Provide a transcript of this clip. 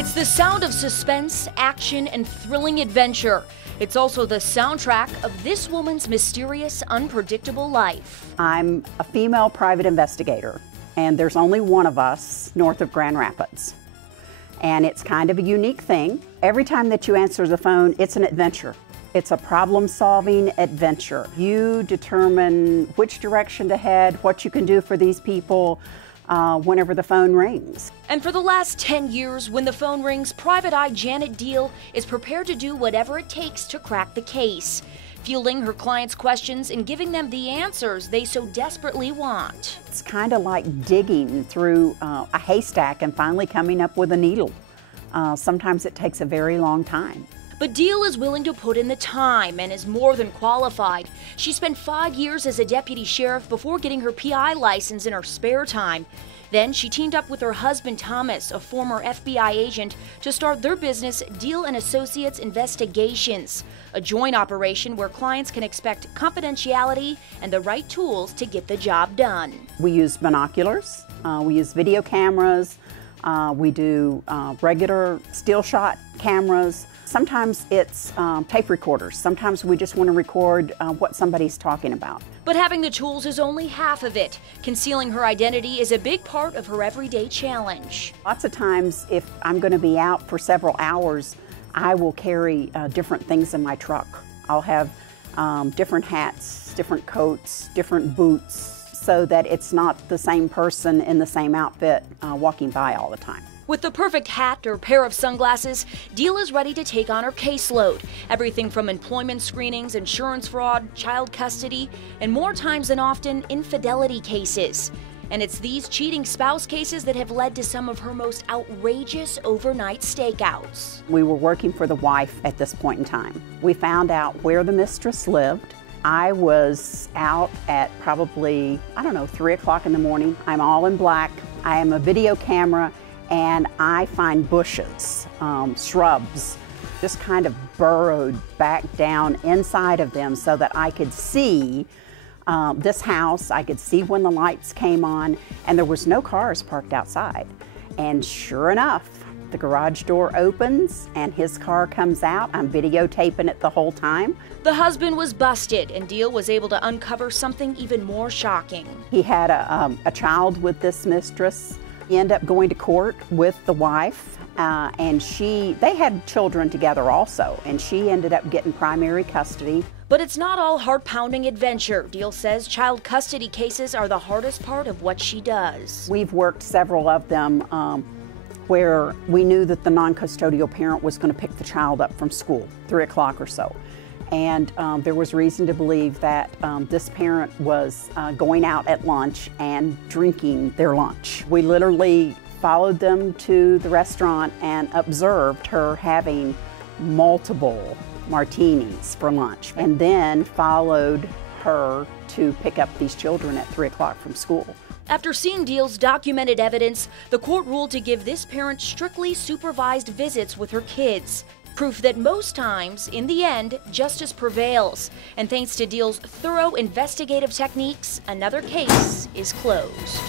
It's the sound of suspense, action, and thrilling adventure. It's also the soundtrack of this woman's mysterious, unpredictable life. I'm a female private investigator, and there's only one of us north of Grand Rapids. And it's kind of a unique thing. Every time that you answer the phone, it's an adventure. It's a problem-solving adventure. You determine which direction to head, what you can do for these people whenever the phone rings. And for the last 10 years, when the phone rings, Private Eye Janet Diehl is prepared to do whatever it takes to crack the case, fielding her clients' questions and giving them the answers they so desperately want. It's kind of like digging through a haystack and finally coming up with a needle. Sometimes it takes a very long time. But Diehl is willing to put in the time and is more than qualified. She spent 5 years as a deputy sheriff before getting her PI license in her spare time. Then she teamed up with her husband Thomas, a former FBI agent, to start their business, Diehl and Associates Investigations, a joint operation where clients can expect confidentiality and the right tools to get the job done. We use binoculars, we use video cameras, we do regular still shot cameras. Sometimes it's tape recorders. Sometimes we just want to record what somebody's talking about. But having the tools is only half of it. Concealing her identity is a big part of her everyday challenge. Lots of times, if I'm going to be out for several hours, I will carry different things in my truck. I'll have different hats, different coats, different boots, so that it's not the same person in the same outfit walking by all the time. With the perfect hat or pair of sunglasses, Diehl is ready to take on her caseload. Everything from employment screenings, insurance fraud, child custody, and more times than often, infidelity cases. And it's these cheating spouse cases that have led to some of her most outrageous overnight stakeouts. We were working for the wife at this point in time. We found out where the mistress lived. I was out at probably, 3 o'clock in the morning. I'm all in black. I am a video camera, and I find bushes, shrubs, just kind of burrowed back down inside of them so that I could see this house. I could see when the lights came on, and there was no cars parked outside. And sure enough, the garage door opens and his car comes out. I'm videotaping it the whole time. The husband was busted, and Diehl was able to uncover something even more shocking. He had a child with this mistress. He ended up going to court with the wife, and they had children together also, and she ended up getting primary custody. But it's not all heart-pounding adventure. Diehl says child custody cases are the hardest part of what she does. We've worked several of them where we knew that the non-custodial parent was going to pick the child up from school, 3 o'clock or so. And there was reason to believe that this parent was going out at lunch and drinking their lunch. We literally followed them to the restaurant and observed her having multiple martinis for lunch, and then followed her to pick up these children at 3 o'clock from school. After seeing Diehl's documented evidence, the court ruled to give this parent strictly supervised visits with her kids. Proof that most times, in the end, justice prevails. And thanks to Diehl's thorough investigative techniques, another case is closed.